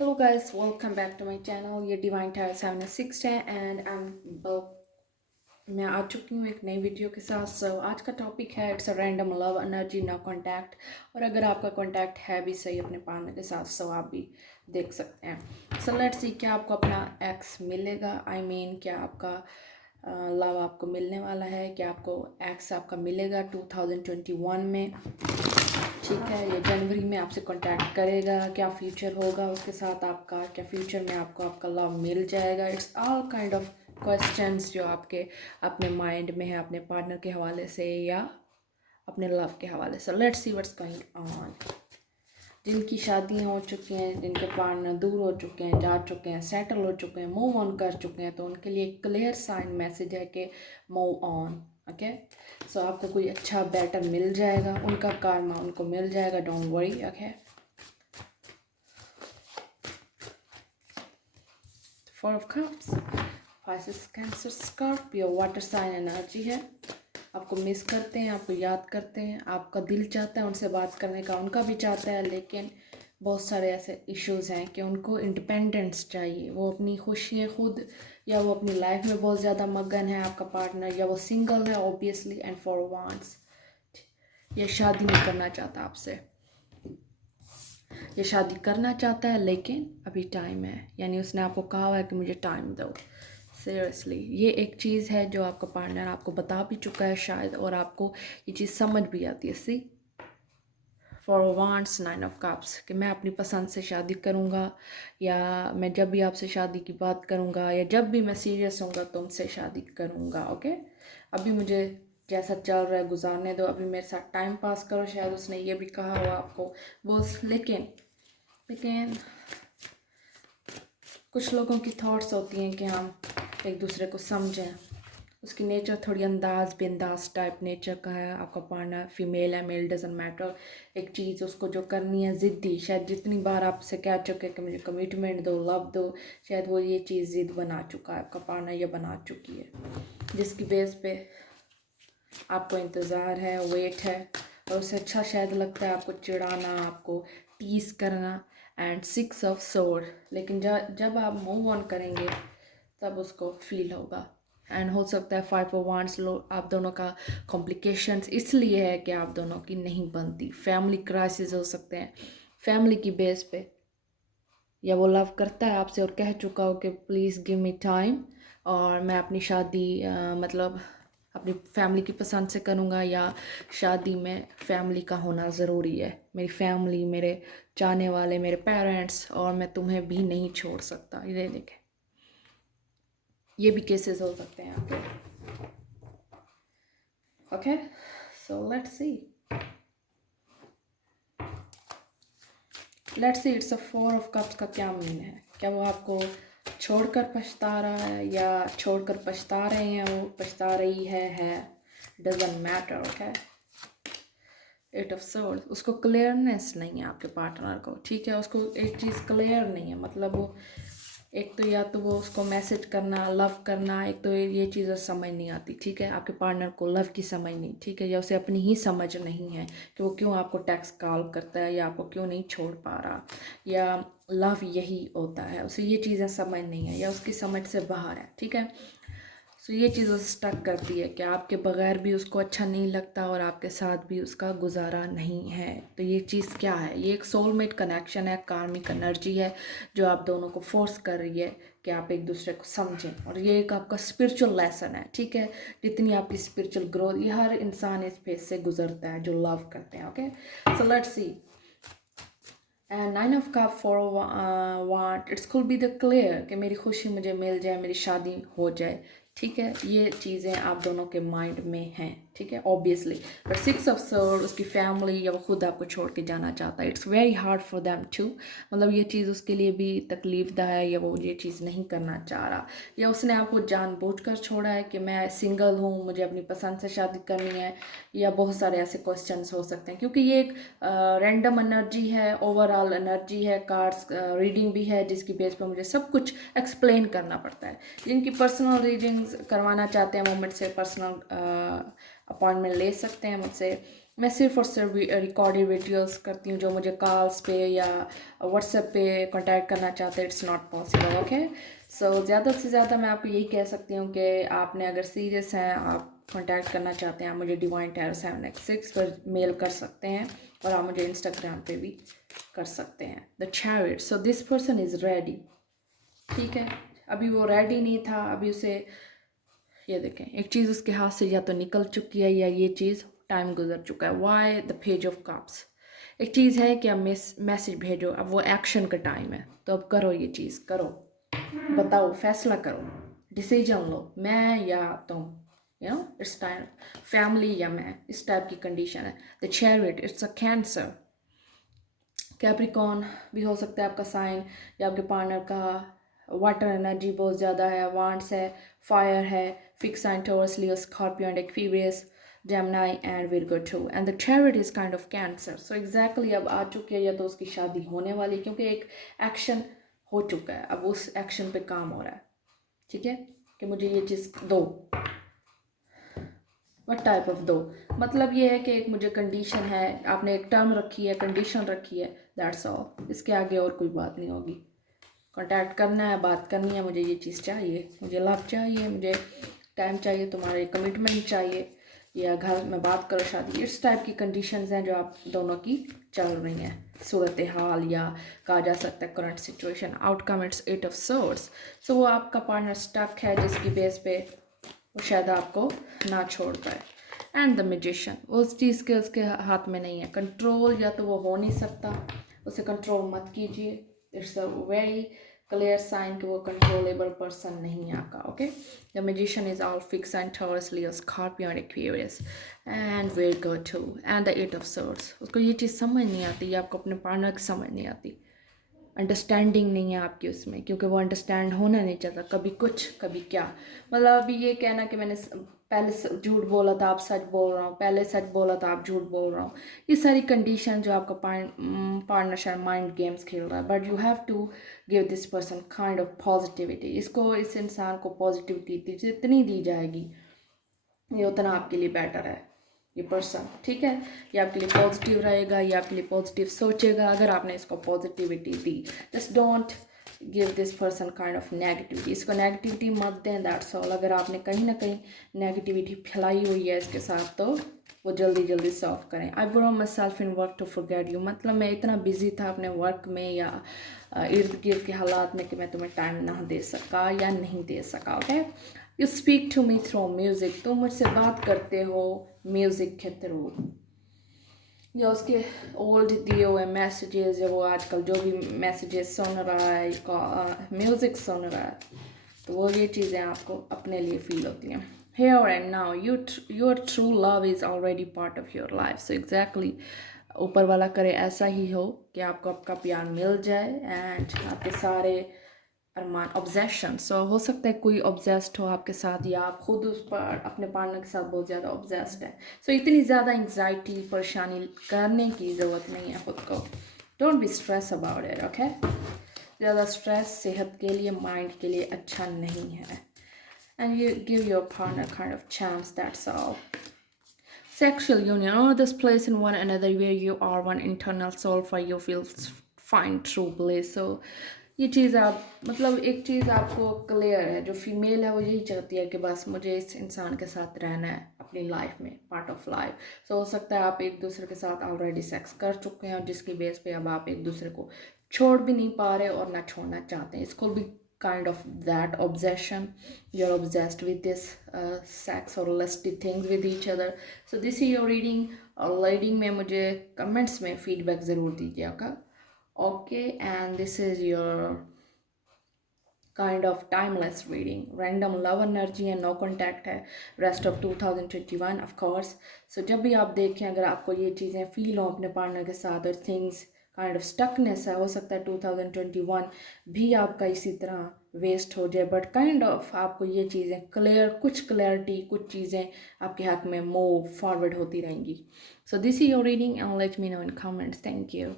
Hello guys, welcome back to my channel. ये divine tyre 7 है and मैं आ चुकी हूँ एक नई वीडियो के साथ। आज का टॉपिक है it's a random love energy ना कॉन्टैक्ट। और अगर आपका कॉन्टैक्ट है भी सही अपने पार्टनर के साथ आप भी देख सकते हैं। लेट्स सी क्या आपको अपना एक्स मिलेगा। क्या आपका लव आपको मिलने वाला है, क्या आपको एक्स आपका मिलेगा 2021 में। ठीक है, ये जनवरी में आपसे कांटेक्ट करेगा, क्या फ्यूचर होगा उसके साथ आपका, क्या फ्यूचर में आपको आपका लव मिल जाएगा। It's all kind of questions जो आपके अपने माइंड में है अपने पार्टनर के हवाले से या अपने लव के हवाले से। Let's see what's going on. जिनकी शादियाँ हो चुकी हैं, जिनके पार्टनर दूर हो चुके हैं, जा चुके हैं, सेटल हो चुके हैं, मूव ऑन कर चुके हैं, तो उनके लिए क्लियर साइन मैसेज है कि मूव ऑन। ओके, सो आपको कोई अच्छा बेटर मिल जाएगा, उनका karma उनको मिल जाएगा, don't worry. Okay, four of cups, Pisces, Cancer, Scorpio, water sign energy है। आपको मिस करते हैं, आपको याद करते हैं, आपका दिल चाहता है उनसे बात करने का, उनका भी चाहता है, लेकिन बहुत सारे ऐसे इश्यूज़ हैं कि उनको इंडिपेंडेंस चाहिए। वो अपनी खुशियाँ खुद, या वो अपनी लाइफ में बहुत ज़्यादा मगन है आपका पार्टनर, या वो सिंगल है ऑब्वियसली। एंड फॉर वांट्स, ये शादी नहीं करना चाहता आपसे, ये शादी करना चाहता है लेकिन अभी टाइम है। यानी उसने आपको कहा हुआ है कि मुझे टाइम दो। सीरियसली ये एक चीज़ है जो आपका पार्टनर आपको बता भी चुका है शायद, और आपको ये चीज़ समझ भी आती है। सी फॉर वांट्स, 9 ऑफ कप्स, कि मैं अपनी पसंद से शादी करूँगा, या मैं जब भी आपसे शादी की बात करूँगा, या जब भी मैं सीरियस होऊंगा तुमसे शादी करूँगा। ओके, अभी मुझे जैसा चल रहा है गुजारने दो, अभी मेरे साथ टाइम पास करो। शायद उसने ये भी कहा हुआ आपको वो, लेकिन कुछ लोगों की थॉट्स होती हैं कि हम एक दूसरे को समझें। उसकी नेचर थोड़ी अंदाज बेंदाज टाइप नेचर का है। आपका पार्टनर फीमेल है मेल डजंट मैटर। एक चीज़ उसको जो करनी है ज़िद्दी, शायद जितनी बार आपसे कह चुके कि मुझे कमिटमेंट दो, लव दो, शायद वो ये चीज़ ज़िद बना चुका है, आपका पार्टनर ये बना चुकी है, जिसकी बेस पे आपको इंतज़ार है, वेट है। और उससे अच्छा शायद लगता है आपको चिढ़ाना, आपको टीस करना। एंड 6 ऑफ सोर्ड, लेकिन जब आप मूव ऑन करेंगे तब उसको फील होगा। एंड हो सकता है 5 ऑफ वांड्स लो आप दोनों का कॉम्प्लिकेशंस इसलिए है कि आप दोनों की नहीं बनती। फैमिली क्राइसिस हो सकते हैं फैमिली की बेस पे, या वो लव करता है आपसे और कह चुका हो कि प्लीज़ गिव मी टाइम, और मैं अपनी शादी मतलब अपनी फैमिली की पसंद से करूँगा, या शादी में फैमिली का होना ज़रूरी है, मेरी फैमिली, मेरे चाहने वाले, मेरे पेरेंट्स, और मैं तुम्हें भी नहीं छोड़ सकता। ये देखें, ये भी केसेस हो सकते हैं आपके। Okay, so let's see it's a 4 of cups का क्या मीन है। क्या वो आपको छोड़कर पछता रहा है, या छोड़कर पछता रहे हैं, वो पछता रही है, doesn't matter. Okay, 8 of sword, उसको क्लियरनेस नहीं है आपके पार्टनर को। ठीक है, उसको एक चीज़ क्लियर नहीं है, मतलब वो एक तो या तो वो उसको मैसेज करना, लव करना, एक तो ये चीज़ें समझ नहीं आती। ठीक है, आपके पार्टनर को लव की समझ नहीं, ठीक है, या उसे अपनी ही समझ नहीं है कि वो क्यों आपको टेक्स्ट कॉल करता है, या आपको क्यों नहीं छोड़ पा रहा, या लव यही होता है, उसे ये चीज़ें समझ नहीं है, या उसकी समझ से बाहर है। ठीक है, सो ये चीज़ उसे स्टक करती है कि आपके बगैर भी उसको अच्छा नहीं लगता, और आपके साथ भी उसका गुजारा नहीं है। तो ये चीज़ क्या है? ये एक सोलमेट कनेक्शन है, कार्मिक एनर्जी है जो आप दोनों को फोर्स कर रही है कि आप एक दूसरे को समझें। और ये एक आपका स्पिरिचुअल लेसन है। ठीक है, जितनी आपकी स्पिरिचुअल ग्रोथ, ये हर इंसान इस फेज से गुजरता है जो लव करते हैं। Okay, so let's see. And 9 of cup for want, it's could be the clear कि मेरी खुशी मुझे मिल जाए, मेरी शादी हो जाए। ठीक है, ये चीज़ें आप दोनों के माइंड में हैं। ठीक है, ऑब्वियसली। बट 6 ऑफ सोर्ड, उसकी फैमिली या वो खुद आपको छोड़ के जाना चाहता है। It's very hard for them to, मतलब ये चीज़ उसके लिए भी तकलीफदा है, या वो ये चीज़ नहीं करना चाह रहा, या उसने आपको जानबूझकर छोड़ा है कि मैं सिंगल हूँ, मुझे अपनी पसंद से शादी करनी है, या बहुत सारे ऐसे क्वेश्चंस हो सकते हैं। क्योंकि ये एक रैंडम एनर्जी है, ओवरऑल एनर्जी है, कार्ड्स रीडिंग भी है, जिसकी बेस पर मुझे सब कुछ एक्सप्लेन करना पड़ता है। जिनकी पर्सनल रीडिंग्स करवाना चाहते हैं वो मुझसे पर्सनल अपॉइंटमेंट ले सकते हैं मुझसे। मैं सिर्फ और सिर्फ रिकॉर्डेड वीडियोस करती हूँ, जो मुझे कॉल्स पे या व्हाट्सएप पे कांटेक्ट करना चाहते हैं, इट्स नॉट पॉसिबल। ओके, सो ज़्यादा से ज़्यादा मैं आपको यही कह सकती हूँ कि आपने अगर सीरियस हैं, आप कांटेक्ट करना चाहते हैं, आप मुझे डिवाइन टैरो 7x6 पर मेल कर सकते हैं, और आप मुझे इंस्टाग्राम पे भी कर सकते हैं। The chariot, so this person is ready. ठीक है, अभी वो रेडी नहीं था, अभी उसे, ये देखें, एक चीज़ उसके हाथ से या तो निकल चुकी है, या ये चीज़ टाइम गुजर चुका है। Why the page of cups, एक चीज़ है कि आप मैसेज भेजो, अब वो एक्शन का टाइम है, तो अब करो, ये चीज़ करो, बताओ, फैसला करो, डिसीजन लो, मैं या तुम, you know, it's time, family या मैं, इस टाइप की कंडीशन है। The chariot, it's a cancer, Capricorn भी हो सकता है आपका साइन, या आपके पार्टनर का वाटर एनर्जी बहुत ज़्यादा है, वांट्स है, फायर है, fix sign Taurus, Leo, Scorpio and Aquarius, Gemini and Virgo too, and the chariot is kind of Cancer. So exactly अब आ चुकी है, या तो उसकी शादी होने वाली, क्योंकि एक एक्शन हो चुका है, अब उस एक्शन पे काम हो रहा है। ठीक है, कि मुझे ये चीज़ दो, वट टाइप ऑफ दो, मतलब ये है कि एक मुझे कंडीशन है, आपने एक टर्म रखी है, कंडीशन रखी है, दैट्स ऑल, इसके आगे और कोई बात नहीं होगी। कांटेक्ट करना है, बात करनी है, मुझे ये चीज़ चाहिए, मुझे लव चाहिए, मुझे टाइम चाहिए, तुम्हारे कमिटमेंट चाहिए, या घर में बात करो, शादी, इस टाइप की कंडीशंस हैं जो आप दोनों की चल रही हैं, सूरत हाल, या कहा जा सकता है current situation. Outcome, it's 8 of swords, so वो आपका पार्टनर स्टक है, जिसकी बेस पे वो शायद आपको ना छोड़ पाए। एंड द मैजिशियन, उस चीज़ के उसके हाथ में नहीं है कंट्रोल, या तो वो हो नहीं सकता, उसे कंट्रोल मत कीजिए, it's a very clear sign कि वो कंट्रोलेबल पर्सन नहीं है आपका। Okay, the magician is all fix and Taurus, Leo, Scorpio and Aquarius and Virgo too, and the 8 of swords, उसको ये चीज़ समझ नहीं आती, या आपको अपने पार्टनर की समझ नहीं आती, अंडरस्टैंडिंग नहीं है आपकी उसमें, क्योंकि वो अंडरस्टैंड होना नहीं चाहता, कभी कुछ कभी क्या, मतलब अभी ये कहना कि मैंने पहले झूठ बोला था, आप सच बोल रहा हूँ, पहले सच बोला था, आप झूठ बोल रहा हूँ, ये सारी कंडीशन जो आपका पार्टनर शायद माइंड गेम्स खेल रहा है, but you have to give this person kind of positivity, इसको, इस इंसान को पॉजिटिविटी जितनी दी जाएगी, ये उतना आपके लिए बेटर है, ये पर्सन। ठीक है, ये आपके लिए पॉजिटिव रहेगा, ये आपके लिए पॉजिटिव सोचेगा, अगर आपने इसको positivity the. Just don't give this person kind of negativity, इसको नेगेटिविटी मत दें, दैट्स ऑल। अगर आपने कहीं ना कहीं नेगेटिविटी फैलाई हुई है इसके साथ, तो वो जल्दी जल्दी सॉल्व करें। I bury myself in work to forget you, मतलब मैं इतना बिजी था अपने वर्क में या इर्द गिर्द के हालात में कि मैं तुम्हें टाइम ना दे सका या नहीं दे सका। Okay, you speak to me through music, तुम मुझसे बात करते हो म्यूज़िक के थ्रू, या उसके ओल्ड दिए हुए मैसेजेस, या वो आजकल जो भी मैसेजेस सुन रहा है, म्यूज़िक सुन रहा है, तो वो ये चीज़ें आपको अपने लिए फील होती हैं। Here and now, your true love is already part of your life. So exactly, ऊपर वाला करे ऐसा ही हो कि आपको आपका प्यार मिल जाए, एंड आपके सारे अरमान, ऑब्जेशन, सो हो सकता है कोई ऑब्जेस्ड हो आपके साथ, या आप खुद उस पर अपने पार्टनर के साथ बहुत ज़्यादा ऑब्जेस्ड है। सो इतनी ज़्यादा एंग्जाइटी, परेशानी करने की ज़रूरत नहीं है खुद को। Don't be stress about it. Okay, ज़्यादा स्ट्रेस सेहत के लिए, माइंड के लिए अच्छा नहीं है। And you give your partner kind of chance, that's all. Sexual union, or this place in one another where you are one internal soul for you feels find true bliss. So ये चीज़ आप, मतलब एक चीज़ आपको clear है, जो female है वो यही चाहती है कि बस मुझे इस इंसान के साथ रहना है अपनी लाइफ में, पार्ट ऑफ लाइफ। सो हो सकता है आप एक दूसरे के साथ ऑलरेडी सेक्स कर चुके हैं, और जिसकी बेस पे अब आप एक दूसरे को छोड़ भी नहीं पा रहे और ना छोड़ना चाहते हैं। इसको भी kind of that obsession, you're obsessed with this sex or lusty things with each other. So this is your reading, और रीडिंग में मुझे कमेंट्स में फीडबैक ज़रूर दीजिएगा। Okay, and this is your kind of timeless reading, random love energy है, no contact है, rest of 2021 of course. सो जब भी आप देखें, अगर आपको ये चीज़ें फील हो अपने पार्टनर के साथ, और थिंग्स काइंड ऑफ स्टकनेस है, हो सकता है 2021 भी आपका इसी तरह वेस्ट हो जाए, बट काइंड ऑफ आपको ये चीज़ें क्लियर, कुछ क्लैरिटी, कुछ चीज़ें आपके हक में मूव फॉरवर्ड होती रहेंगी। So this is your reading, and let me know in comments. Thank you.